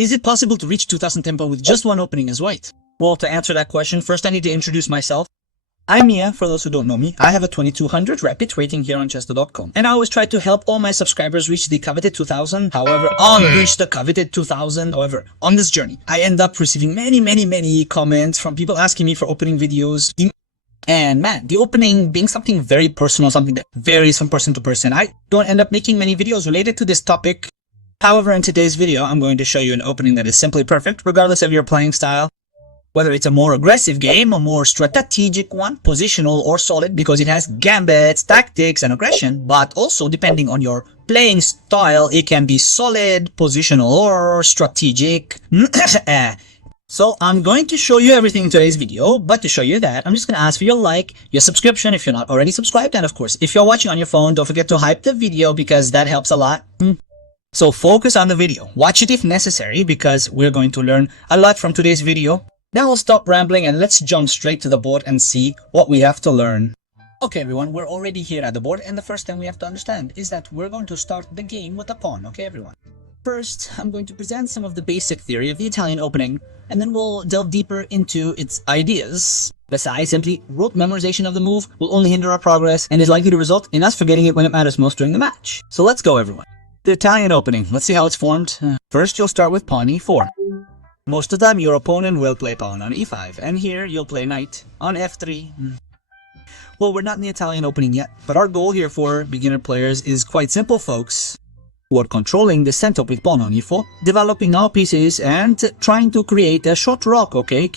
Is it possible to reach 2000 tempo with just one opening as white? Well, to answer that question, first I need to introduce myself. I'm Miya, for those who don't know me. I have a 2200 rapid rating here on Chester.com. And I always try to help all my subscribers reach the coveted 2000. However, on this journey, I end up receiving many comments from people asking me for opening videos. And man, the opening being something very personal, something that varies from person to person, I don't end up making many videos related to this topic. However, in today's video, I'm going to show you an opening that is simply perfect, regardless of your playing style. Whether it's a more aggressive game, a more strategic one, positional or solid, because it has gambits, tactics, and aggression, but also depending on your playing style, it can be solid, positional, or strategic. So I'm going to show you everything in today's video, but to show you that, I'm just going to ask for your like, your subscription if you're not already subscribed, and of course, if you're watching on your phone, don't forget to hype the video because that helps a lot. So focus on the video. Watch it if necessary because we're going to learn a lot from today's video. Now I'll stop rambling and let's jump straight to the board and see what we have to learn. Okay everyone, we're already here at the board and the first thing we have to understand is that we're going to start the game with a pawn, okay everyone? First, I'm going to present some of the basic theory of the Italian opening and then we'll delve deeper into its ideas. Besides, simply rote memorization of the move will only hinder our progress and is likely to result in us forgetting it when it matters most during the match. So let's go everyone. The Italian opening, let's see how it's formed. First, you'll start with pawn e4. Most of the time, your opponent will play pawn on e5, and here you'll play knight on f3. Well, we're not in the Italian opening yet, but our goal here for beginner players is quite simple, folks. We're controlling the center with pawn on e4, developing our pieces, and trying to create a short rock, okay?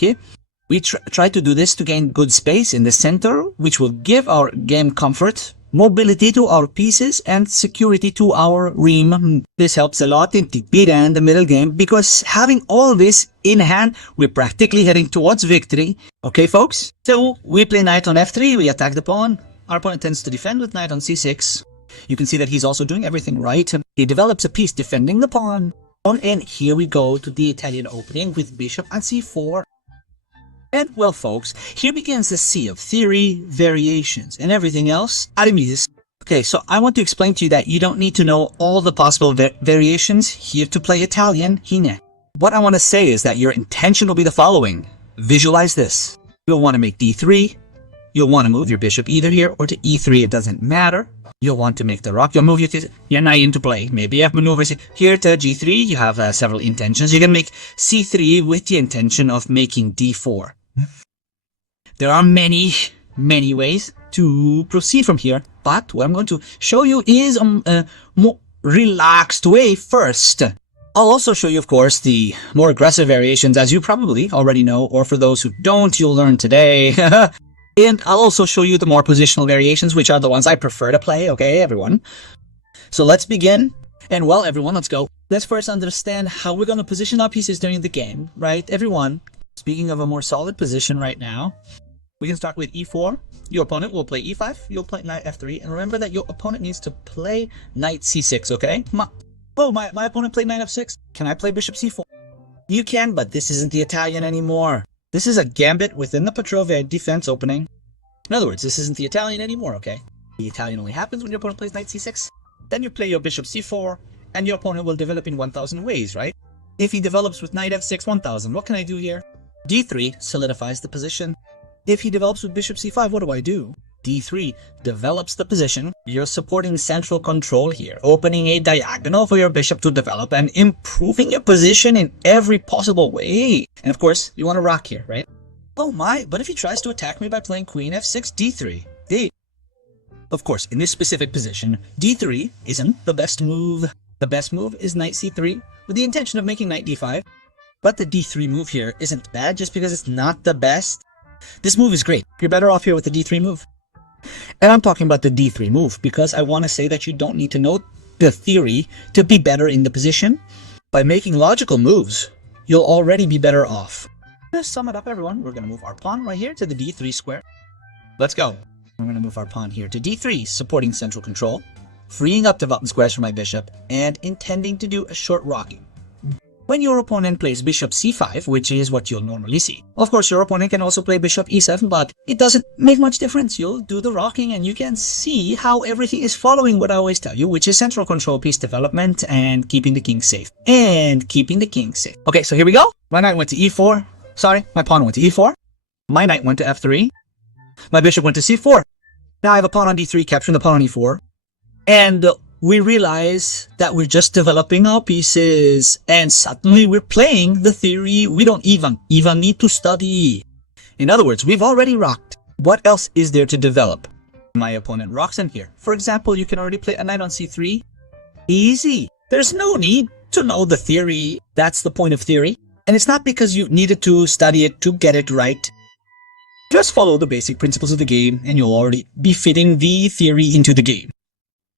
We try to do this to gain good space in the center, which will give our game comfort, mobility to our pieces, and security to our ream. This helps a lot in the mid and the middle game because having all this in hand, we're practically heading towards victory. Okay, folks? So we play knight on f3, we attack the pawn. Our opponent tends to defend with knight on c6. You can see that he's also doing everything right. He develops a piece defending the pawn. And here we go to the Italian opening with bishop on c4. And well folks, here begins the sea of theory, variations, and everything else. Arimis. Okay, so I want to explain to you that you don't need to know all the possible variations here to play Italian. What I want to say is that your intention will be the following. Visualize this. You'll want to make d3. You'll want to move your bishop either here or to e3, it doesn't matter. You'll want to make the rock. You'll move your knight into play. Maybe you have maneuvers here to g3. You have several intentions. You can make c3 with the intention of making d4. There are many ways to proceed from here, but what I'm going to show you is a more relaxed way first. I'll also show you, of course, the more aggressive variations, as you probably already know, or for those who don't, you'll learn today. And I'll also show you the more positional variations, which are the ones I prefer to play, okay, everyone? So let's begin. And well, everyone, let's go. Let's first understand how we're going to position our pieces during the game, right, everyone? Speaking of a more solid position right now, we can start with e4. Your opponent will play e5. You'll play knight f3. And remember that your opponent needs to play knight c6, okay? My opponent played knight f6. Can I play bishop c4? You can, but this isn't the Italian anymore. This is a gambit within the Petrove defense opening. In other words, this isn't the Italian anymore, okay? The Italian only happens when your opponent plays knight c6. Then you play your bishop c4, and your opponent will develop in 1000 ways, right? If he develops with knight f6 1000, what can I do here? d3 solidifies the position. If he develops with bishop c5, what do I do? d3 develops the position. You're supporting central control here, opening a diagonal for your bishop to develop and improving your position in every possible way. And of course, you want to rock here, right? Oh my, but if he tries to attack me by playing queen f6, d3. Of course, in this specific position, d3 isn't the best move. The best move is knight c3 with the intention of making knight d5. But the d3 move here isn't bad just because it's not the best. This move is great. You're better off here with the d3 move. And I'm talking about the d3 move because I want to say that you don't need to know the theory to be better in the position. By making logical moves, you'll already be better off. To sum it up, everyone, we're going to move our pawn right here to the d3 square. Let's go. We're going to move our pawn here to d3, supporting central control, freeing up development squares for my bishop, and intending to do a short rocking. when your opponent plays bishop c5, which is what you'll normally see. Of course, your opponent can also play bishop e7, but it doesn't make much difference. You'll do the rocking and you can see how everything is following what I always tell you, which is central control, piece development, and keeping the king safe. Okay, so here we go. My knight went to e4. Sorry, my pawn went to e4. My knight went to f3. My bishop went to c4. Now I have a pawn on d3, capturing the pawn on e4. And we realize that we're just developing our pieces, and suddenly we're playing the theory we don't even need to study. In other words, we've already rocked. What else is there to develop? My opponent rocks in here. For example, you can already play a knight on c3. Easy. There's no need to know the theory. That's the point of theory. And it's not because you needed to study it to get it right. Just follow the basic principles of the game and you'll already be fitting the theory into the game.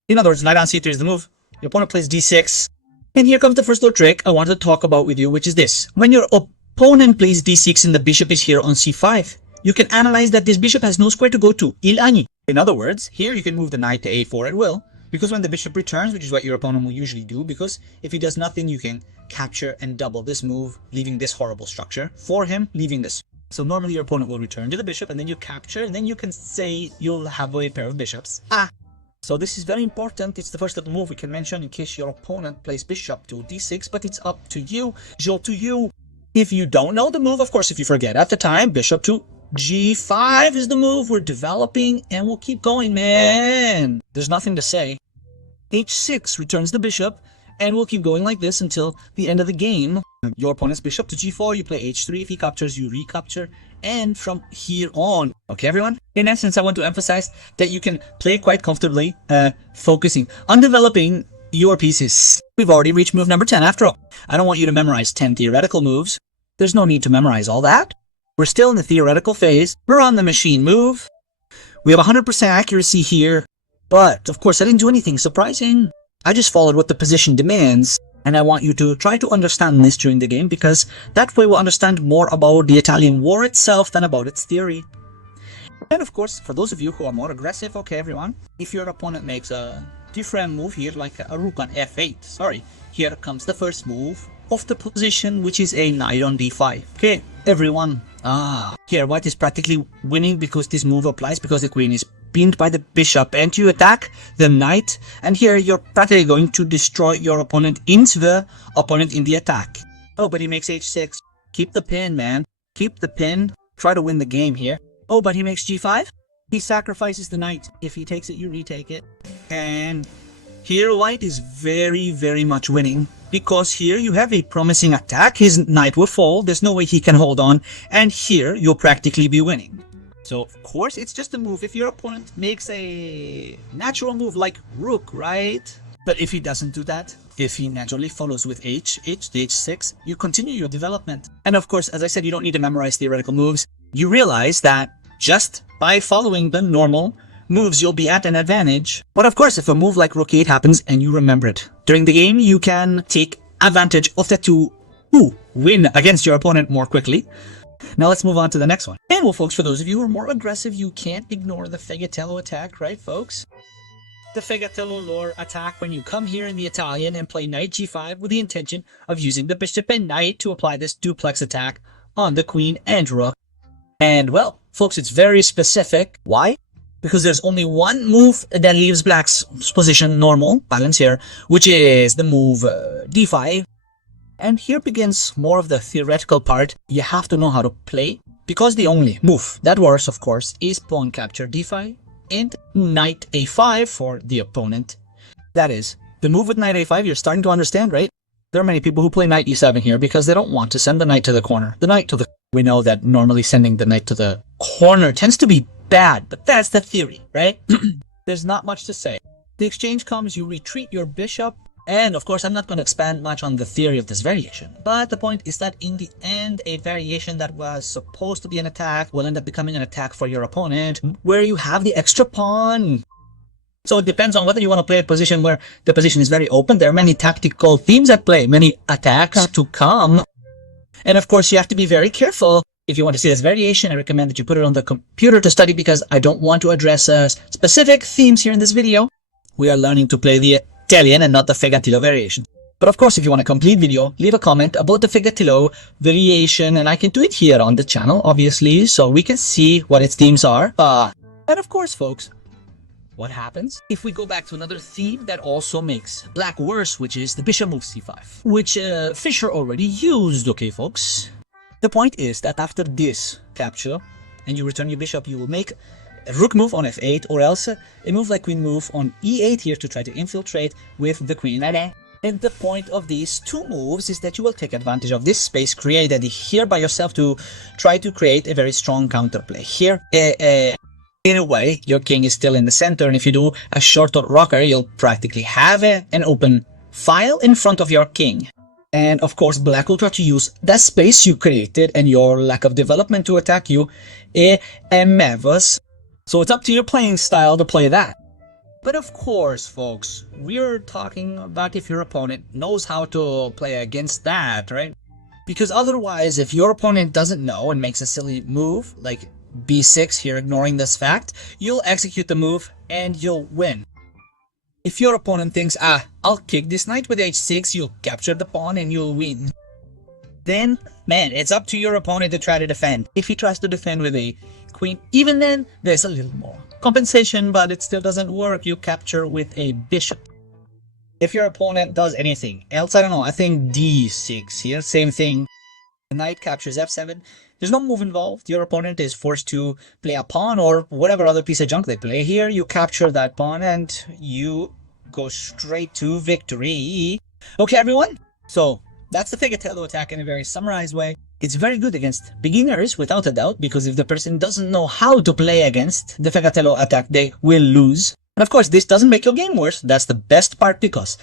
In other words, knight on c3 is the move. Your opponent plays d6. And here comes the first little trick I wanted to talk about with you, which is this. When your opponent plays d6 and the bishop is here on c5, you can analyze that this bishop has no square to go to. Il ani. In other words, here you can move the knight to a4 at will, because when the bishop returns, which is what your opponent will usually do, because if he does nothing, you can capture and double this move, leaving this horrible structure. For him, leaving this. So normally your opponent will return to the bishop, and then you capture, and then you can say you'll have a pair of bishops. So this is very important. It's the first little move we can mention in case your opponent plays bishop to d6, but it's up to you. If you don't know the move, of course, if you forget at the time, bishop to g5 is the move we're developing, and we'll keep going, man. There's nothing to say. h6 returns the bishop, and we'll keep going like this until the end of the game. Your opponent's bishop to g4, you play h3. If he captures, you recapture. And from here on, okay, everyone? In essence, I want to emphasize that you can play quite comfortably, focusing on developing your pieces. We've already reached move number 10 after all. I don't want you to memorize 10 theoretical moves. There's no need to memorize all that. We're still in the theoretical phase. We're on the machine move. We have 100% accuracy here. But, of course, I didn't do anything surprising. I just followed what the position demands. And I want you to try to understand this during the game, because that way we'll understand more about the Italian war itself than about its theory. And of course, for those of you who are more aggressive, okay everyone, if your opponent makes a different move here, like a rook on f8, here comes the first move of the position, which is a knight on d5. Okay, everyone, here white is practically winning because this move applies, because the queen is pinned by the bishop, and you attack the knight, and here you're practically going to destroy your opponent into the opponent in the attack. Oh, but he makes h6. Keep the pin, man. Keep the pin. Try to win the game here. Oh, but he makes g5. He sacrifices the knight. If he takes it, you retake it. And here white is very, very much winning, because here you have a promising attack. His knight will fall. There's no way he can hold on. And here you'll practically be winning. So, of course, it's just a move if your opponent makes a natural move like rook, right? But if he doesn't do that, if he naturally follows with h6, you continue your development. And of course, as I said, you don't need to memorize theoretical moves. You realize that just by following the normal moves, you'll be at an advantage. But of course, if a move like rook 8 happens and you remember it, during the game, you can take advantage of that to win against your opponent more quickly. Now let's move on to the next one. And well, folks, for those of you who are more aggressive, you can't ignore the Fegatello attack, right, folks? The Fegatello lore attack, when you come here in the Italian and play knight g5 with the intention of using the bishop and knight to apply this duplex attack on the queen and rook. And well, folks, it's very specific. Why? Because there's only one move that leaves black's position normal, balance here, which is the move d5. And here begins more of the theoretical part. You have to know how to play, because the only move that works, of course, is pawn capture d5 and knight a5 for the opponent. That is, the move with knight a5, you're starting to understand, right? There are many people who play knight e7 here because they don't want to send the knight to the corner. We know that normally sending the knight to the corner tends to be bad, but that's the theory, right? There's not much to say. The exchange comes, you retreat your bishop. And of course, I'm not going to expand much on the theory of this variation, but the point is that in the end, a variation that was supposed to be an attack will end up becoming an attack for your opponent, where you have the extra pawn. So it depends on whether you want to play a position where the position is very open. There are many tactical themes at play, many attacks to come. And of course, you have to be very careful. If you want to see this variation, I recommend that you put it on the computer to study, because I don't want to address specific themes here in this video. We are learning to play the Italian and not the Fegatello variation. But of course, if you want a complete video, leave a comment about the Figatilo variation, and I can do it here on the channel, obviously, so we can see what its themes are. And of course, folks, what happens if we go back to another theme that also makes black worse, which is the bishop move c5, which Fischer already used, okay, folks? The point is that after this capture, and you return your bishop, you will make a rook move on f8, or else a move like queen move on e8 here to try to infiltrate with the queen. And the point of these two moves is that you will take advantage of this space created here by yourself to try to create a very strong counterplay. Here, in a way, your king is still in the center, and if you do a short rocker, you'll practically have an open file in front of your king. And of course, black will try to use that space you created and your lack of development to attack you, Mevas. So it's up to your playing style to play that. But of course, folks, we're talking about if your opponent knows how to play against that, right? Because otherwise, if your opponent doesn't know and makes a silly move, like b6 here, ignoring this fact, you'll execute the move and you'll win. If your opponent thinks, I'll kick this knight with h6, you'll capture the pawn and you'll win. Then, man, it's up to your opponent to try to defend. If he tries to defend with a queen, even then, there's a little more compensation, but it still doesn't work. You capture with a bishop. If your opponent does anything else, I don't know, I think d6 here, same thing. The knight captures f7. There's no move involved. Your opponent is forced to play a pawn or whatever other piece of junk they play. Here, you capture that pawn and you go straight to victory. Okay, everyone? So, that's the Figatelo attack in a very summarized way. It's very good against beginners, without a doubt, because if the person doesn't know how to play against the Figatelo attack, they will lose. And of course, this doesn't make your game worse. That's the best part because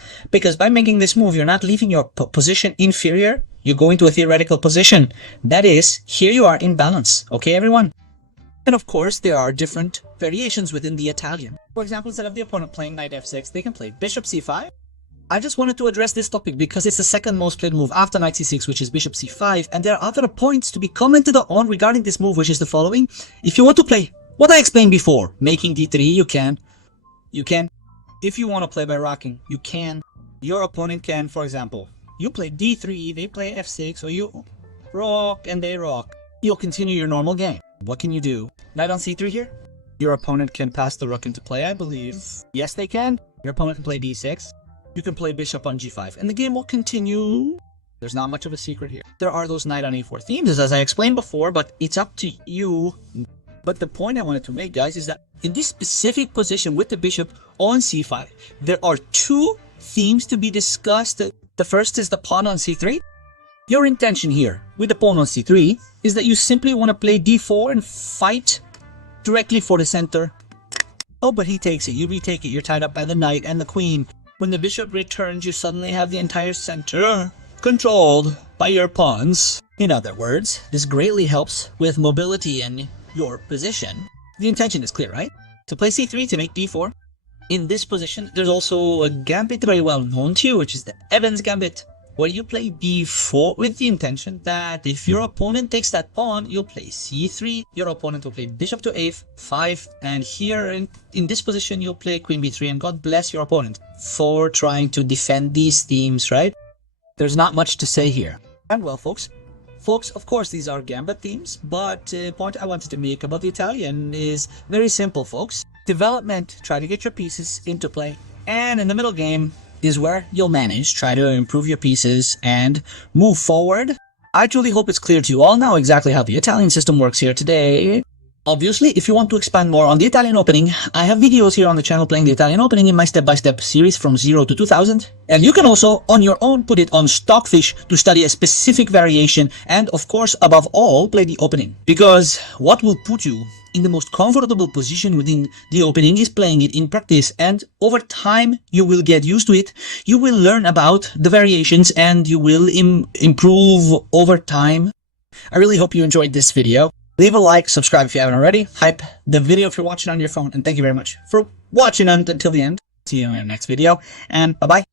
by making this move, you're not leaving your position inferior. You go into a theoretical position. That is, here you are in balance. Okay, everyone? And of course, there are different variations within the Italian. For example, instead of the opponent playing knight f6, they can play bishop c5. I just wanted to address this topic because it's the second most played move after knight c6, which is bishop c5, and there are other points to be commented on regarding this move, which is the following. If you want to play what I explained before, making d3, you can. If you want to play by rocking, you can. Your opponent can, for example, you play d3, they play f6, or you rock and they rock. You'll continue your normal game. What can you do? Knight on c3 here? Your opponent can pass the rook into play, I believe. Yes, they can. Your opponent can play d6. You can play bishop on g5, and the game will continue. There's not much of a secret here. There are those knight on a4 themes, as I explained before, but it's up to you. But the point I wanted to make, guys, is that in this specific position with the bishop on c5, there are two themes to be discussed. The first is the pawn on c3. Your intention here with the pawn on c3 is that you simply want to play d4 and fight directly for the center. Oh, but he takes it. You retake it. You're tied up by the knight and the queen. When the bishop returns, you suddenly have the entire center controlled by your pawns. In other words, this greatly helps with mobility in your position. The intention is clear, right? To play c3 to make d4. In this position, there's also a gambit very well known to you, which is the Evans gambit, where you play b4 with the intention that if your opponent takes that pawn, you'll play c3, your opponent will play bishop to a5, and here in this position, you'll play queen b3, and God bless your opponent for trying to defend these themes, right? There's not much to say here. And well, folks, of course, these are gambit themes, but the point I wanted to make about the Italian is very simple, folks. Development, try to get your pieces into play, and in the middle game, is where you'll manage, try to improve your pieces, and move forward. I truly hope it's clear to you all now exactly how the Italian system works here today. Obviously, if you want to expand more on the Italian opening, I have videos here on the channel playing the Italian opening in my step-by-step series from 0 to 2000. And you can also, on your own, put it on Stockfish to study a specific variation and, of course, above all, play the opening. Because what will put you in the most comfortable position within the opening is playing it in practice, and over time you will get used to it, you will learn about the variations, and you will improve over time. I really hope you enjoyed this video. Leave a like, subscribe if you haven't already, hype the video if you're watching on your phone, and thank you very much for watching until the end. See you in the next video, and bye-bye.